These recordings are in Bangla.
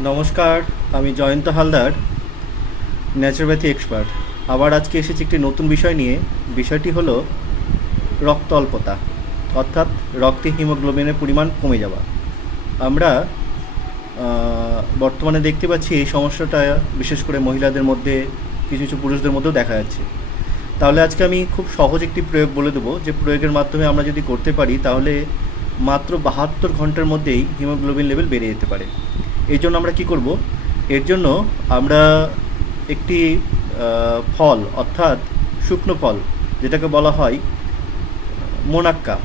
নমস্কার, আমি জয়ন্ত হালদার ন্যাচুরোপ্যাথি এক্সপার্ট আবার আজকে এসেছি একটি নতুন বিষয় নিয়ে। বিষয়টি হলো রক্ত অল্পতা অর্থাৎ রক্তে হিমোগ্লোবিনের পরিমাণ কমে যাওয়া। আমরা বর্তমানে দেখতে পাচ্ছি এই সমস্যাটা বিশেষ করে মহিলাদের মধ্যে, কিছু কিছু পুরুষদের মধ্যেও দেখা যাচ্ছে। তাহলে আজকে আমি খুব সহজ একটি প্রয়োগ বলে দেবো। যে প্রয়োগের মাধ্যমে আমরা যদি করতে পারি, তাহলে মাত্র বাহাত্তর ঘণ্টার মধ্যেই হিমোগ্লোবিন লেভেল বেড়ে যেতে পারে। এই জন্য আমরা কি করব? এর জন্য আমরা একটি ফল, অর্থাৎ শুকনো ফল, যেটাকে বলা হয় মোনাক্কা।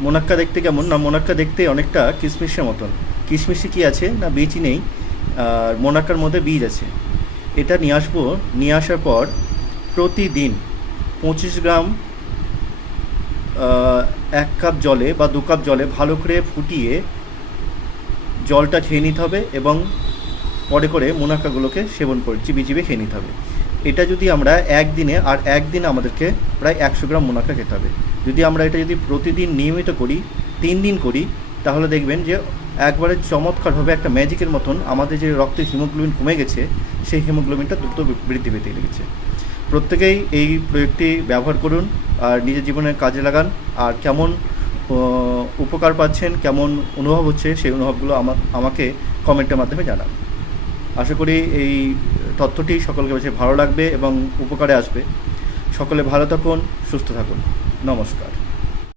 মোনাক্কা দেখতে কেমন? না, মোনাক্কা দেখতে অনেকটা কিশমিশের মতন। কিশমিশে কি আছে? না, বীজই নেই। আর মোনাক্কার মধ্যে বীজ আছে। এটা নিয়ে আসব। নিয়ে আসার পর প্রতিদিন পঁচিশ গ্রাম এক কাপ জলে বা দু কাপ জলে ভালো করে ফুটিয়ে জলটা খেয়ে নিতে হবে এবং পরে করে মোনাক্কাগুলোকে সেবন করে চিবিয়ে চিবিয়ে খেয়ে নিতে হবে। এটা যদি আমরা একদিনে, আর একদিনে আমাদেরকে প্রায় একশো গ্রাম মোনাক্কা খেতে হবে। যদি আমরা এটা যদি প্রতিদিন নিয়মিত করি, তিন দিন করি, তাহলে দেখবেন যে একবারে চমৎকারভাবে একটা ম্যাজিকের মতন আমাদের যে রক্তের হিমোগ্লোবিন কমে গেছে, সেই হিমোগ্লোবিনটা দ্রুত বৃদ্ধি পেতে লেগেছে। প্রত্যেকেই এই প্রয়োগটি ব্যবহার করুন, আর নিজের জীবনে কাজে লাগান, আর কেমন উপকার পাচ্ছেন, কেমন অনুভব হচ্ছে সেই অনুভবগুলো আমা- আমাকে কমেন্টের মাধ্যমে জানান। আশা করি এই তথ্যটি সকলকে বেশি ভালো লাগবে এবং উপকারে আসবে। সকলে ভালো থাকুন, সুস্থ থাকুন। নমস্কার।